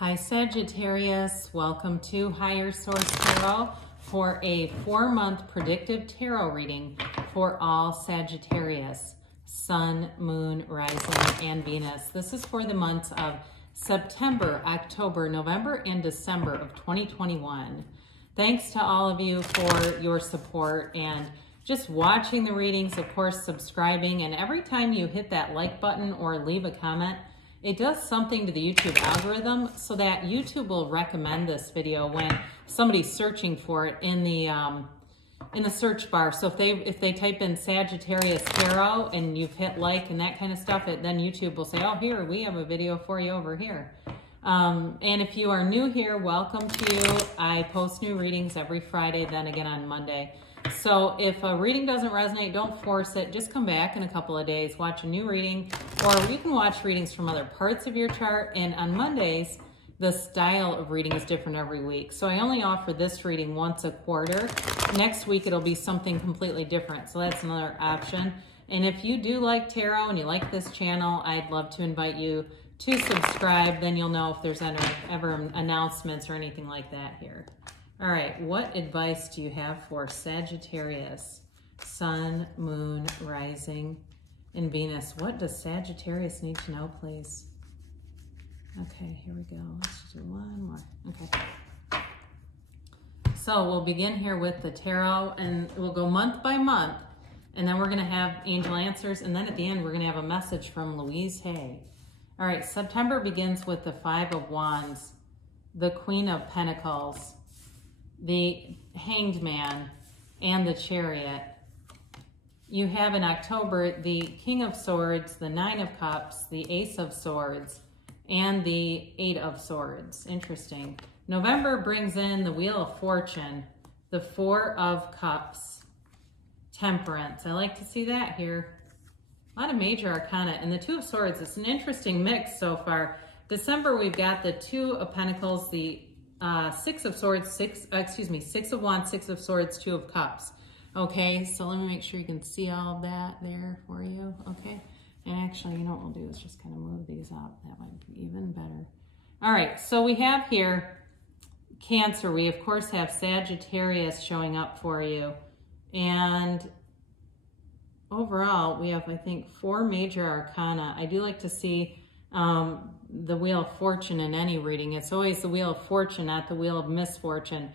Hi Sagittarius, welcome to Higher Source Tarot for a 4-month predictive tarot reading for all Sagittarius, Sun, Moon, Rising, and Venus. This is for the months of September, October, November, and December of 2021. Thanks to all of you for your support and just watching the readings, of course, subscribing, and every time you hit that like button or leave a comment, it does something to the YouTube algorithm so that YouTube will recommend this video when somebody's searching for it in the search bar. So if they type in Sagittarius Tarot and you've hit like and that kind of stuff, then YouTube will say, oh, here, we have a video for you over here. And if you are new here, welcome to you. I post new readings every Friday, then again on Monday. So if a reading doesn't resonate, don't force it. Just come back in a couple of days, watch a new reading, or you can watch readings from other parts of your chart. And on Mondays, the style of reading is different every week. So I only offer this reading once a quarter. Next week, it'll be something completely different. So that's another option. And if you do like tarot and you like this channel, I'd love to invite you to subscribe. Then you'll know if there's ever announcements or anything like that here. All right, what advice do you have for Sagittarius, Sun, Moon, Rising, and Venus? What does Sagittarius need to know, please? Okay, here we go. Let's just do one more. Okay. So we'll begin here with the tarot, and we'll go month by month, and then we're going to have angel answers, and then at the end, we're going to have a message from Louise Hay. All right, September begins with the Five of Wands, the Queen of Pentacles, the Hanged Man, and the Chariot. You have in October the King of Swords, the Nine of Cups, the Ace of Swords, and the Eight of Swords. Interesting. November brings in the Wheel of Fortune, the Four of Cups, Temperance. I like to see that here. A lot of major arcana. And the Two of Swords, it's an interesting mix so far. December, we've got the Two of Pentacles, the Six of Swords, Six of Wands, Six of Swords, Two of Cups. Okay, so let me make sure you can see all of that there for you. Okay, and actually, you know what we'll do is just kind of move these out. That might be even better. All right, so we have here Cancer. We, of course, have Sagittarius showing up for you. And overall, we have, I think, 4 major arcana. I do like to see the Wheel of Fortune in any reading. It's always the Wheel of Fortune, not the Wheel of Misfortune.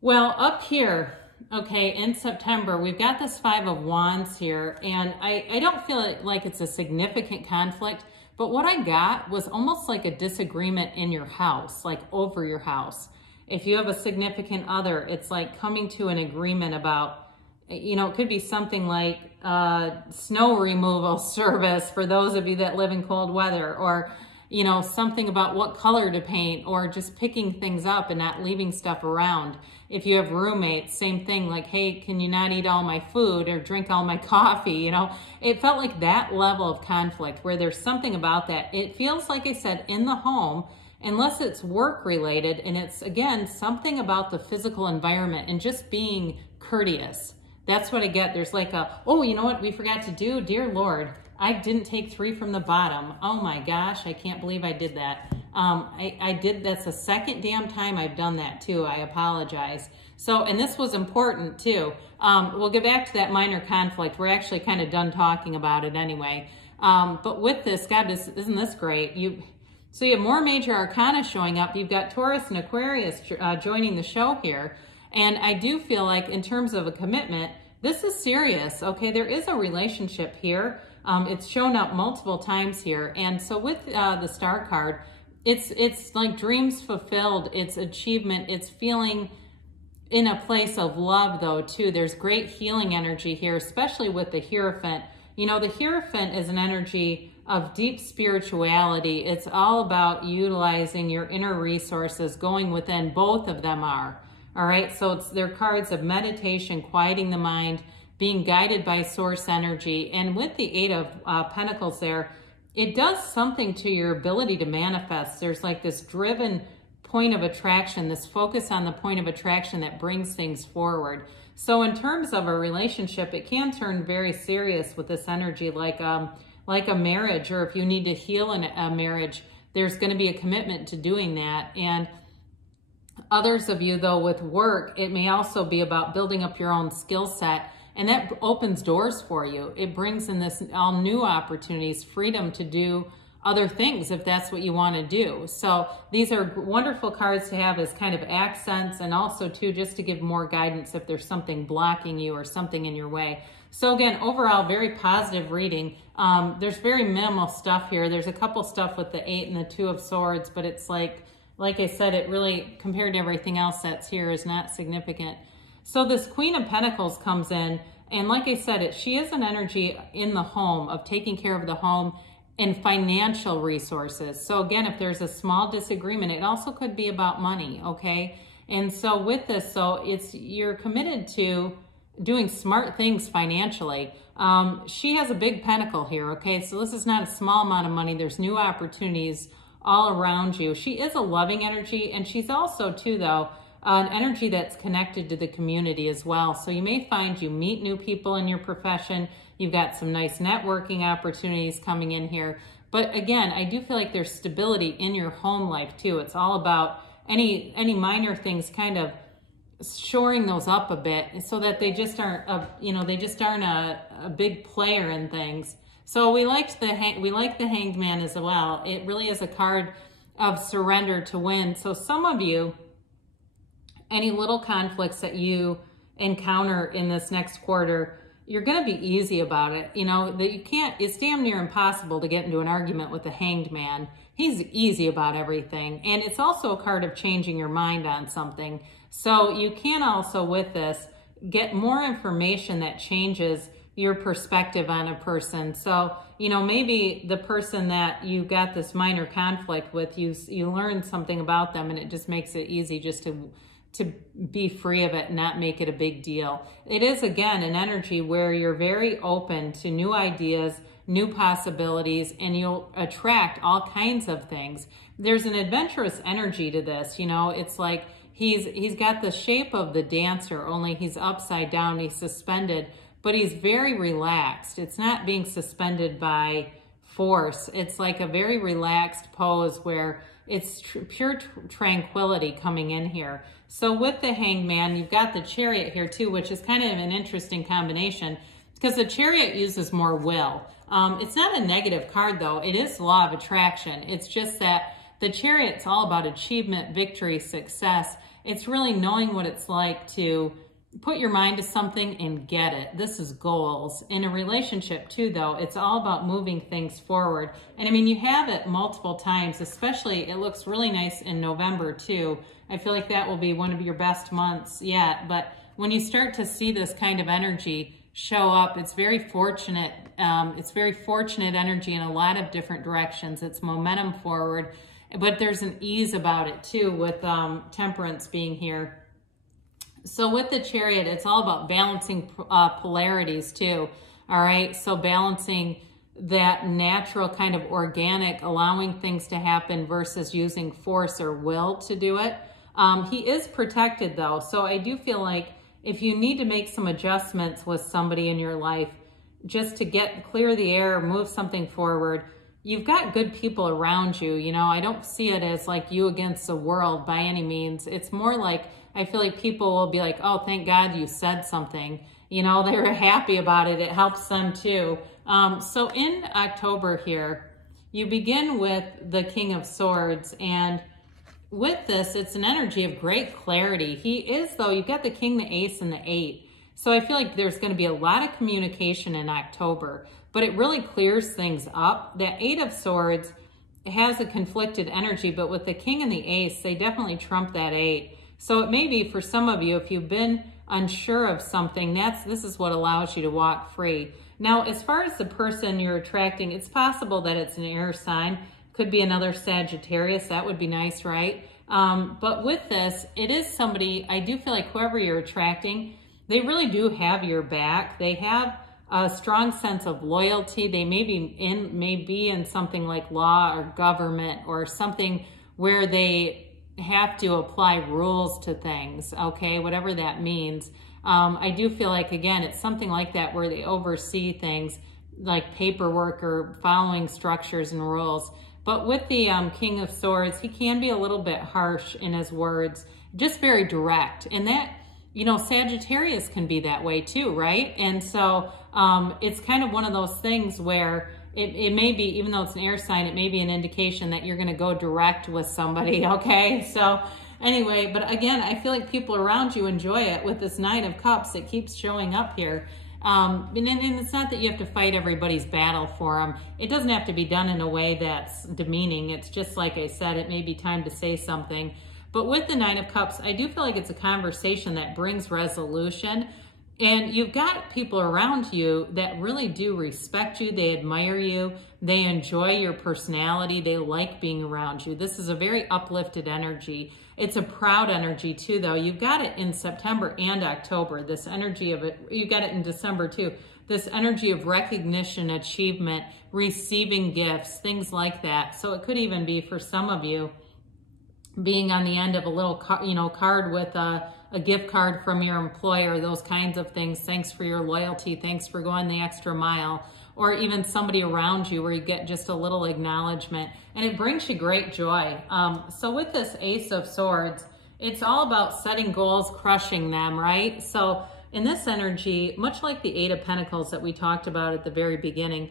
Well, up here, okay, in September, we've got this Five of Wands here, and I don't feel like it's a significant conflict, but what I got was almost like a disagreement in your house, like over your house. If you have a significant other, it's like coming to an agreement about, you know, it could be something like snow removal service for those of you that live in cold weather, or, you know, something about what color to paint, or just picking things up and not leaving stuff around. If you have roommates, same thing, like, hey, can you not eat all my food or drink all my coffee? You know, it felt like that level of conflict where there's something about that. It feels, like I said, in the home, unless it's work related, and it's, again, something about the physical environment and just being courteous. That's what I get. There's like a, oh, you know what we forgot to do? Dear Lord, I didn't take 3 from the bottom. Oh my gosh, I can't believe I did that. I did, that's the second damn time I've done that too. I apologize. So, and this was important too. We'll get back to that minor conflict. We're actually kind of done talking about it anyway. But with this, God, isn't this great? So you have more major arcana showing up. You've got Taurus and Aquarius joining the show here. And I do feel like in terms of a commitment, this is serious, okay? There is a relationship here. It's shown up multiple times here. And so with the Star card, it's like dreams fulfilled, it's achievement, it's feeling in a place of love though too. There's great healing energy here, especially with the Hierophant. You know, the Hierophant is an energy of deep spirituality. It's all about utilizing your inner resources, going within. Both of them are. All right, so they're cards of meditation, quieting the mind, being guided by source energy. And with the Eight of Pentacles there, it does something to your ability to manifest. There's like this driven point of attraction, this focus on the point of attraction that brings things forward. So in terms of a relationship, it can turn very serious with this energy, like a marriage, or if you need to heal in a marriage, there's going to be a commitment to doing that. And others of you, though, with work, it may also be about building up your own skill set, and that opens doors for you. It brings in this all new opportunities, freedom to do other things if that's what you want to do. So these are wonderful cards to have as kind of accents, and also too just to give more guidance if there's something blocking you or something in your way. So again, overall, very positive reading. There's very minimal stuff here. There's a couple stuff with the 8 and the 2 of Swords, but it's like I said, it really, compared to everything else that's here, is not significant. So this Queen of Pentacles comes in, and like I said, she is an energy in the home of taking care of the home and financial resources. So again, if there's a small disagreement, it also could be about money, okay? And so with this, so you're committed to doing smart things financially. She has a big pentacle here, okay? So this is not a small amount of money. There's new opportunities all around you. She is a loving energy, and she's also too, though, an energy that's connected to the community as well. So you may find you meet new people in your profession. You've got some nice networking opportunities coming in here. But again, I do feel like there's stability in your home life too. It's all about any minor things kind of shoring those up a bit so that they just aren't a big player in things. So we like the Hanged Man as well. It really is a card of surrender to win. So some of you, any little conflicts that you encounter in this next quarter, you're going to be easy about it. You know, that you can't, it's damn near impossible to get into an argument with the Hanged Man. He's easy about everything. And it's also a card of changing your mind on something. So you can also, with this, get more information that changes your perspective on a person. So, you know, maybe the person that you got this minor conflict with, you learn something about them, and it just makes it easy just to be free of it and not make it a big deal. It is, again, an energy where you're very open to new ideas, new possibilities, and you'll attract all kinds of things. There's an adventurous energy to this. You know, it's like he's got the shape of the dancer, only he's upside down, he's suspended, but he's very relaxed. It's not being suspended by force. It's like a very relaxed pose where it's pure tranquility coming in here. So with the Hanged Man, you've got the Chariot here too, which is kind of an interesting combination because the Chariot uses more will. It's not a negative card though. It is law of attraction. It's just that the Chariot's all about achievement, victory, success. It's really knowing what it's like to put your mind to something and get it. This is goals. In a relationship too, though, it's all about moving things forward. And I mean, you have it multiple times, especially it looks really nice in November too. I feel like that will be one of your best months yet. But when you start to see this kind of energy show up, it's very fortunate. It's very fortunate energy in a lot of different directions. It's momentum forward, but there's an ease about it too with Temperance being here. So with the Chariot, it's all about balancing polarities too, all right? So balancing that natural kind of organic, allowing things to happen versus using force or will to do it. He is protected though, so I do feel like if you need to make some adjustments with somebody in your life, just to clear the air, move something forward, you've got good people around you. You know, I don't see it as like you against the world by any means. It's more like, I feel like people will be like, oh, thank God you said something. You know, they're happy about it. It helps them too. So in October here, you begin with the King of Swords. And with this, it's an energy of great clarity. He is, though, you've got the King, the Ace, and the 8. So I feel like there's going to be a lot of communication in October, but it really clears things up. That 8 of Swords has a conflicted energy, but with the King and the Ace, they definitely trump that 8. So it may be for some of you, if you've been unsure of something, this is what allows you to walk free. Now, as far as the person you're attracting, it's possible that it's an air sign. Could be another Sagittarius. That would be nice, right? But with this, it is somebody, I do feel like whoever you're attracting, they really do have your back. They have a strong sense of loyalty. They may be in something like law or government or something where they have to apply rules to things, okay, whatever that means. I do feel like, again, it's something like that where they oversee things like paperwork or following structures and rules. But with the King of Swords, he can be a little bit harsh in his words, just very direct. And that, you know, Sagittarius can be that way too, right? And so it's kind of one of those things where it may be, even though it's an air sign, it may be an indication that you're going to go direct with somebody, okay? So anyway, but again, I feel like people around you enjoy it with this Nine of Cups. It keeps showing up here. And it's not that you have to fight everybody's battle for them. It doesn't have to be done in a way that's demeaning. It's just like I said, it may be time to say something. But with the Nine of Cups, I do feel like it's a conversation that brings resolution. And you've got people around you that really do respect you. They admire you. They enjoy your personality. They like being around you. This is a very uplifted energy. It's a proud energy too, though. You've got it in September and October, this energy of it. You got it in December too. This energy of recognition, achievement, receiving gifts, things like that. So it could even be for some of you being on the end of a little card with a gift card from your employer, those kinds of things. Thanks for your loyalty. Thanks for going the extra mile. Or even somebody around you where you get just a little acknowledgement. And it brings you great joy. So with this Ace of Swords, it's all about setting goals, crushing them, right? So in this energy, much like the Eight of Pentacles that we talked about at the very beginning,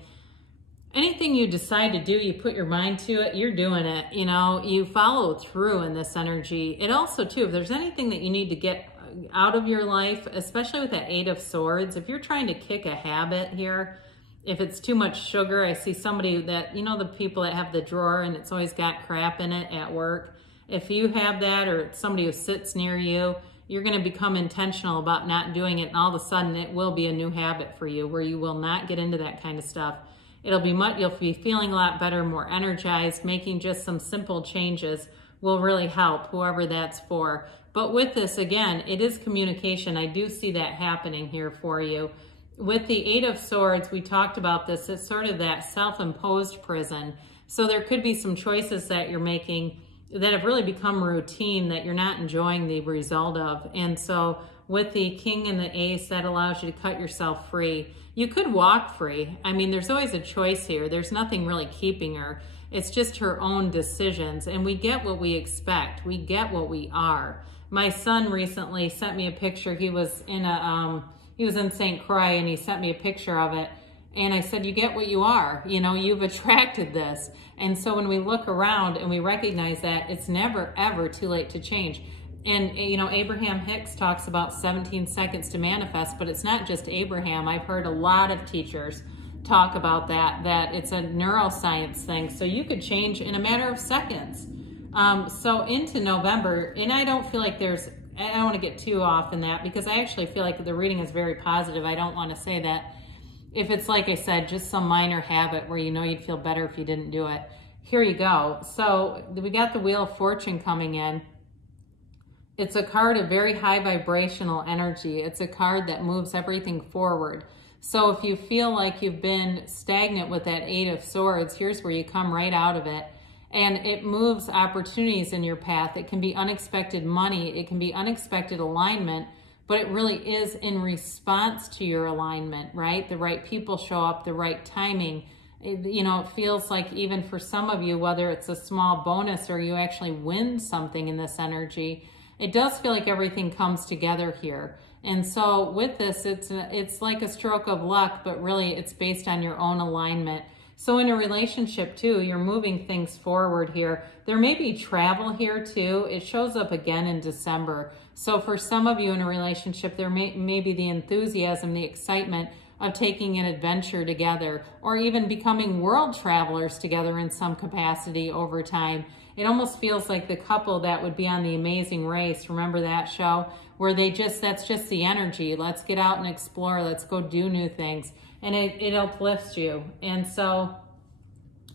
anything you decide to do, you put your mind to it, you're doing it, you know, you follow through in this energy. It also too, if there's anything that you need to get out of your life, especially with that Eight of Swords, if you're trying to kick a habit here, if it's too much sugar, I see somebody that, you know, the people that have the drawer and it's always got crap in it at work. If you have that, or it's somebody who sits near you, you're going to become intentional about not doing it. And all of a sudden it will be a new habit for you where you will not get into that kind of stuff. It'll be you'll be feeling a lot better, more energized. Making just some simple changes will really help, whoever that's for. But with this, again, it is communication. I do see that happening here for you. With the Eight of Swords, we talked about this. It's sort of that self-imposed prison. So there could be some choices that you're making that have really become routine that you're not enjoying the result of. And so with the King and the Ace, that allows you to cut yourself free. You could walk free. I mean, there's always a choice here. There's nothing really keeping her. It's just her own decisions. And we get what we expect. We get what we are. My son recently sent me a picture. He was in St. Croix and he sent me a picture of it. And I said, you get what you are. You know, you've attracted this. And so when we look around and we recognize that, it's never, ever too late to change. And, you know, Abraham Hicks talks about 17 seconds to manifest, but it's not just Abraham. I've heard a lot of teachers talk about that it's a neuroscience thing. So you could change in a matter of seconds. So into November, and I don't feel like I don't want to get too off in that because I actually feel like the reading is very positive. I don't want to say that if it's, like I said, just some minor habit where you know you'd feel better if you didn't do it. Here you go. So we got the Wheel of Fortune coming in. It's a card of very high vibrational energy. It's a card that moves everything forward. So if you feel like you've been stagnant with that Eight of Swords, here's where you come right out of it. And it moves opportunities in your path. It can be unexpected money. It can be unexpected alignment, but it really is in response to your alignment, right? The right people show up, the right timing. It feels like even for some of you, whether it's a small bonus or you actually win something in this energy, it does feel like everything comes together here. And so with this, it's like a stroke of luck, but really it's based on your own alignment. So in a relationship too, you're moving things forward here. There may be travel here too. It shows up again in December. So for some of you in a relationship, there may be the enthusiasm, the excitement of taking an adventure together, or even becoming world travelers together in some capacity over time. It almost feels like the couple that would be on The Amazing Race. Remember that show? Where that's just the energy. Let's get out and explore. Let's go do new things. And it uplifts you. And so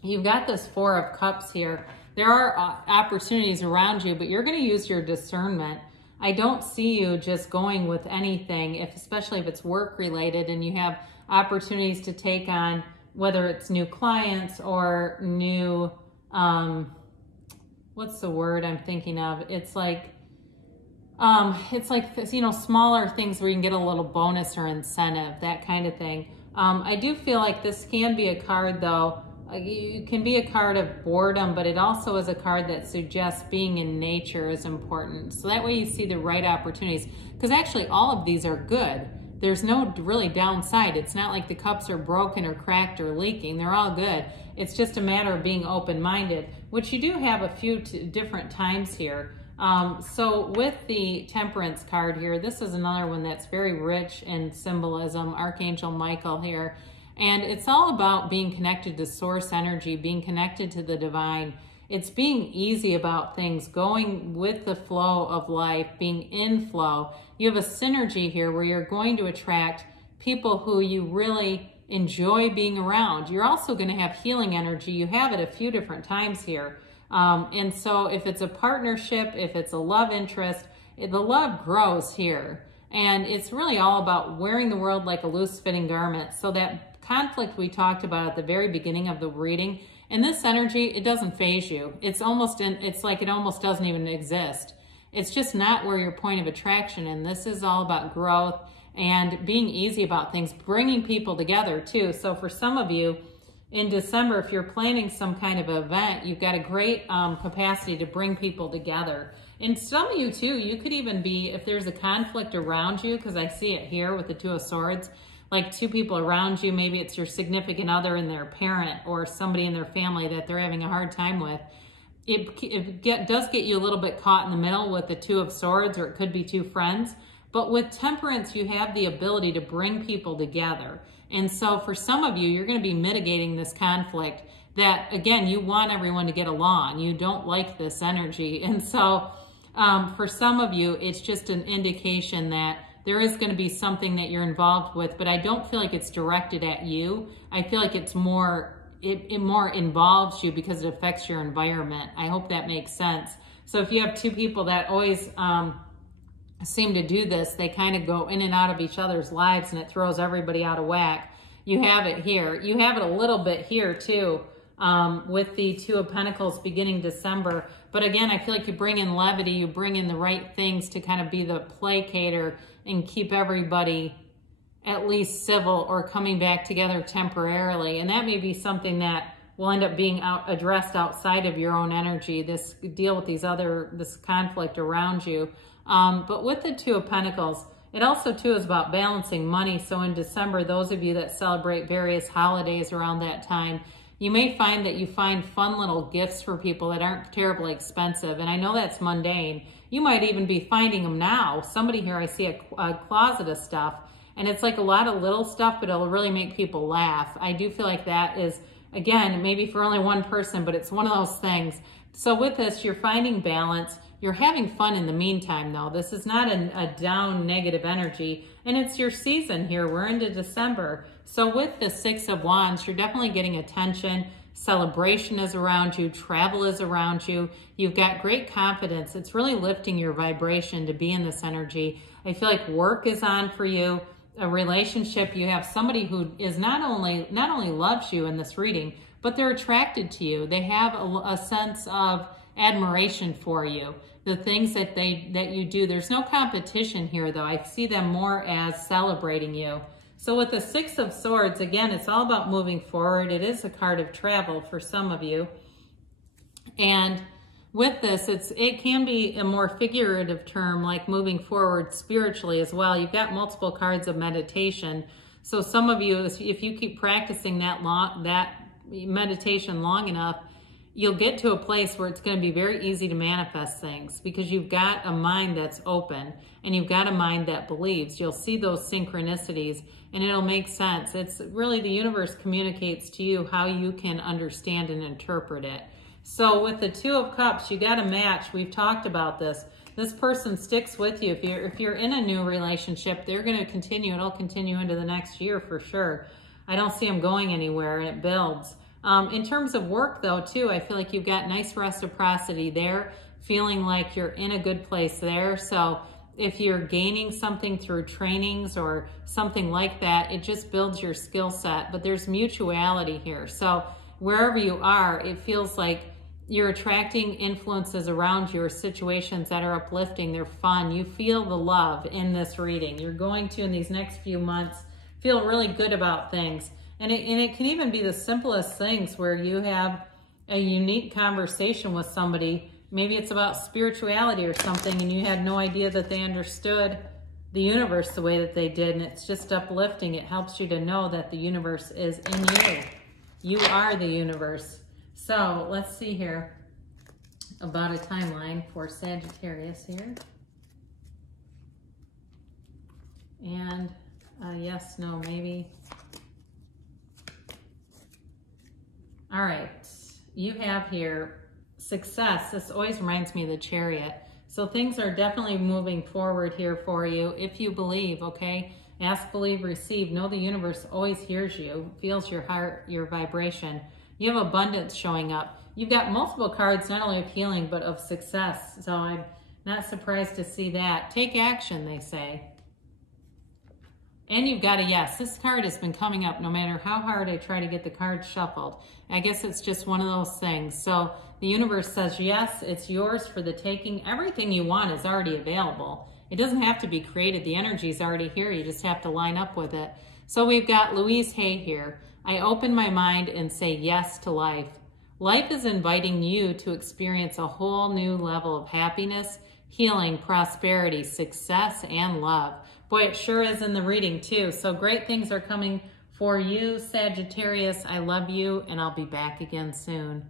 you've got this Four of Cups here. There are opportunities around you, but you're going to use your discernment. I don't see you just going with anything, especially if it's work related and you have opportunities to take on, whether it's new clients or new, what's the word I'm thinking of? It's like, smaller things where you can get a little bonus or incentive, that kind of thing. I do feel like this can be a card though, you can be a card of boredom, but it also is a card that suggests being in nature is important. So that way you see the right opportunities, because actually all of these are good. There's no really downside. It's not like the cups are broken or cracked or leaking. They're all good. It's just a matter of being open-minded, which you do have a few different times here. So with the Temperance card here, this is another one that's very rich in symbolism, Archangel Michael here. And it's all about being connected to source energy, being connected to the divine. It's being easy about things, going with the flow of life, being in flow. You have a synergy here where you're going to attract people who you really enjoy being around. You're also going to have healing energy. You have it a few different times here. And so if it's a partnership, if it's a love interest, the love grows here. And it's really all about wearing the world like a loose fitting garment. So that conflict we talked about at the very beginning of the reading, and this energy, it doesn't faze you. It's like it almost doesn't even exist. It's just not where your point of attraction. And this is all about growth and being easy about things, bringing people together too. So for some of you in December, if you're planning some kind of event, you've got a great capacity to bring people together. And some of you too, you could even be, if there's a conflict around you, because I see it here with the Two of Swords, like two people around you, maybe it's your significant other and their parent or somebody in their family that they're having a hard time with. It does get you a little bit caught in the middle with the Two of Swords, or it could be two friends. But with Temperance, you have the ability to bring people together. And so for some of you, you're going to be mitigating this conflict that, again, you want everyone to get along. You don't like this energy. And so for some of you, it's just an indication that there is going to be something that you're involved with, but I don't feel like it's directed at you. I feel like it's more, it more involves you because it affects your environment. I hope that makes sense. So if you have two people that always seem to do this, they kind of go in and out of each other's lives and it throws everybody out of whack. You have it here. You have it a little bit here too with the Two of Pentacles beginning December. But again, I feel like you bring in levity, you bring in the right things to kind of be the placator and keep everybody at least civil or coming back together temporarily. And that may be something that will end up being addressed outside of your own energy, this deal with this conflict around you. But with the Two of Pentacles, it also too is about balancing money. So in December, those of you that celebrate various holidays around that time, you may find that you find fun little gifts for people that aren't terribly expensive. And I know that's mundane. You might even be finding them now. Somebody here, I see a closet of stuff, and it's like a lot of little stuff, but it'll really make people laugh. I do feel like that is, again, maybe for only one person, but it's one of those things. So with this, you're finding balance. You're having fun in the meantime, though. This is not a down negative energy, and it's your season here. We're into December. So with the Six of Wands, you're definitely getting attention. Celebration is around you. Travel is around you. You've got great confidence. It's really lifting your vibration to be in this energy. I feel like work is on for you. A relationship, you have somebody who is not only loves you in this reading, but they're attracted to you. They have a sense of admiration for you. The things that you do. There's no competition here, though. I see them more as celebrating you. So with the Six of Swords, again, it's all about moving forward. It is a card of travel for some of you. And with this, it can be a more figurative term, like moving forward spiritually as well. You've got multiple cards of meditation. So some of you, if you keep practicing that meditation long enough, you'll get to a place where it's going to be very easy to manifest things because you've got a mind that's open and you've got a mind that believes. You'll see those synchronicities and it'll make sense. It's really the universe communicates to you how you can understand and interpret it. So with the Two of Cups, you got a match. We've talked about this. This person sticks with you. If you're in a new relationship, they're going to continue. It'll continue into the next year for sure. I don't see them going anywhere, and it builds. In terms of work, though, too, I feel like you've got nice reciprocity there, feeling like you're in a good place there. So if you're gaining something through trainings or something like that, it just builds your skill set. But there's mutuality here. So wherever you are, it feels like you're attracting influences around you or situations that are uplifting. They're fun. You feel the love in this reading. You're going to, in these next few months, feel really good about things. And it can even be the simplest things where you have a unique conversation with somebody. Maybe it's about spirituality or something, and you had no idea that they understood the universe the way that they did, and it's just uplifting. It helps you to know that the universe is in you. You are the universe. So let's see here about a timeline for Sagittarius here. And yes, no, maybe. All right, you have here success. This always reminds me of the Chariot. So things are definitely moving forward here for you if you believe, okay? Ask, believe, receive. Know the universe always hears you, feels your heart, your vibration. You have abundance showing up. You've got multiple cards, not only of healing, but of success. So I'm not surprised to see that. Take action, they say. And you've got a yes. This card has been coming up no matter how hard I try to get the cards shuffled. I guess it's just one of those things. So the universe says, yes, it's yours for the taking. Everything you want is already available. It doesn't have to be created. The energy is already here. You just have to line up with it. So we've got Louise Hay here. I open my mind and say yes to life. Life is inviting you to experience a whole new level of happiness, healing, prosperity, success, and love. Boy, it sure is in the reading too. So great things are coming for you, Sagittarius. I love you, and I'll be back again soon.